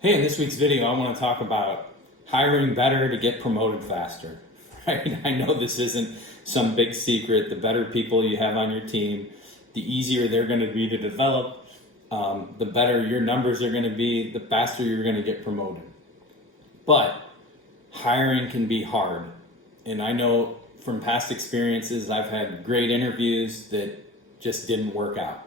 Hey, in this week's video, I want to talk about hiring better to get promoted faster. Right? I know this isn't some big secret. The better people you have on your team, the easier they're going to be to develop, the better your numbers are going to be, the faster you're going to get promoted. But hiring can be hard. And I know from past experiences, I've had great interviews that just didn't work out.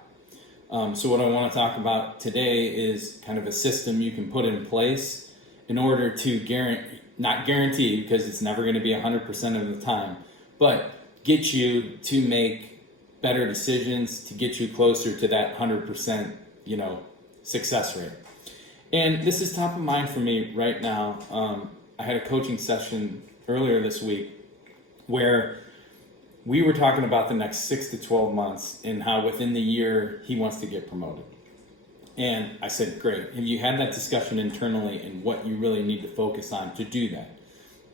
So what I want to talk about today is kind of a system you can put in place in order to not guarantee, because it's never going to be 100% of the time, but get you to make better decisions, to get you closer to that 100%, success rate. And this is top of mind for me right now. I had a coaching session earlier this week where we were talking about the next 6 to 12 months and how within the year he wants to get promoted. And I said, great. Have you had that discussion internally and what you really need to focus on to do that?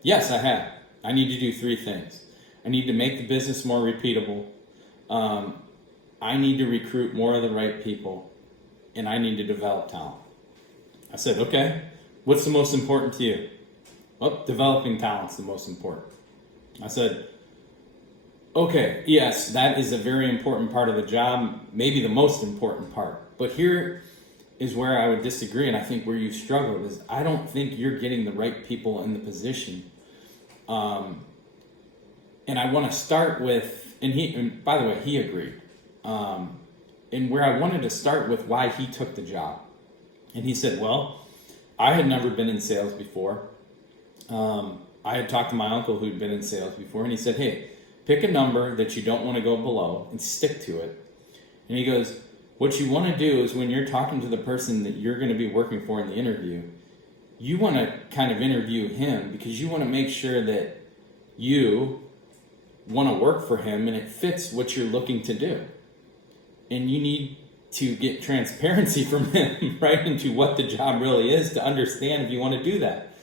Yes, I have. I need to do 3 things. I need to make the business more repeatable. I need to recruit more of the right people, and I need to develop talent. I said, okay, what's the most important to you? Well, developing talent's the most important. I said, okay, yes, that is a very important part of the job, maybe the most important part. But here is where I would disagree, and I think where you've struggled is I don't think you're getting the right people in the position. And I want to start with, and by the way, he agreed. And where I wanted to start with why he took the job. And he said, well, I had never been in sales before. I had talked to my uncle who'd been in sales before, and he said, hey, pick a number that you don't want to go below and stick to it. And he goes, what you want to do is when you're talking to the person that you're going to be working for in the interview, you want to kind of interview him because you want to make sure that you want to work for him and it fits what you're looking to do. And you need to get transparency from him right into what the job really is to understand if you want to do that.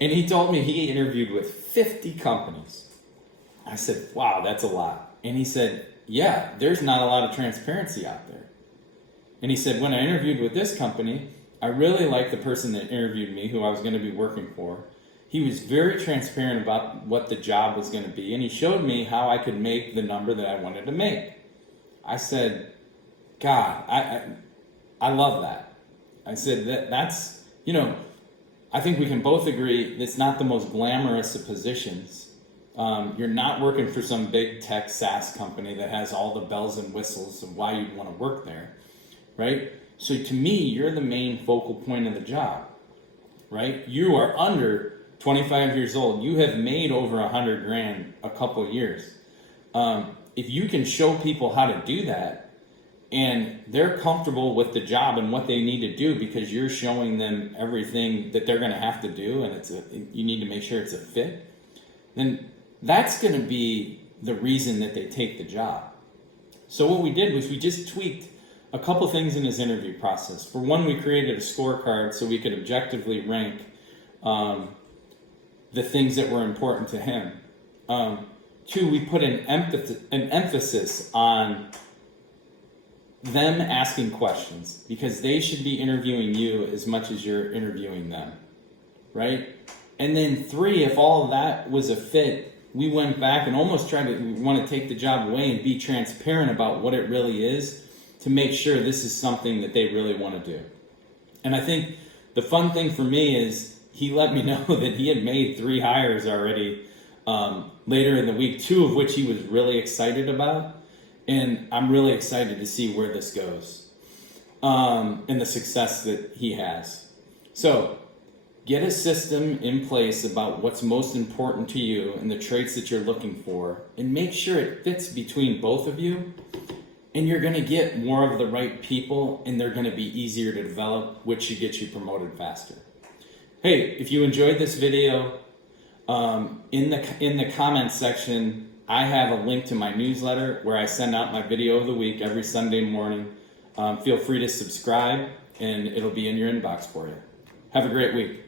And he told me he interviewed with 50 companies. I said, wow, that's a lot. And he said, yeah, there's not a lot of transparency out there. And he said, when I interviewed with this company, I really liked the person that interviewed me, who I was going to be working for. He was very transparent about what the job was going to be. And he showed me how I could make the number that I wanted to make. I said, God, I love that. I said, that's, I think we can both agree it's not the most glamorous of positions. You're not working for some big tech SaaS company that has all the bells and whistles of why you'd want to work there, right? So to me, you're the main focal point of the job, right? You are under 25 years old. You have made over $100,000 a couple of years. If you can show people how to do that and they're comfortable with the job and what they need to do because you're showing them everything that they're going to have to do and you need to make sure it's a fit, then that's going to be the reason that they take the job. So what we did was we just tweaked a couple things in his interview process. For one, we created a scorecard so we could objectively rank the things that were important to him. 2, we put an emphasis on them asking questions because they should be interviewing you as much as you're interviewing them, right? And then 3, if all of that was a fit, we went back and almost want to take the job away and be transparent about what it really is to make sure this is something that they really want to do. And I think the fun thing for me is he let me know that he had made 3 hires already later in the week, 2 of which he was really excited about. And I'm really excited to see where this goes and the success that he has. So get a system in place about what's most important to you and the traits that you're looking for, and make sure it fits between both of you. And you're going to get more of the right people, and they're going to be easier to develop, which should get you promoted faster. Hey, if you enjoyed this video, in the comments section, I have a link to my newsletter where I send out my video of the week every Sunday morning. Feel free to subscribe, and it'll be in your inbox for you. Have a great week.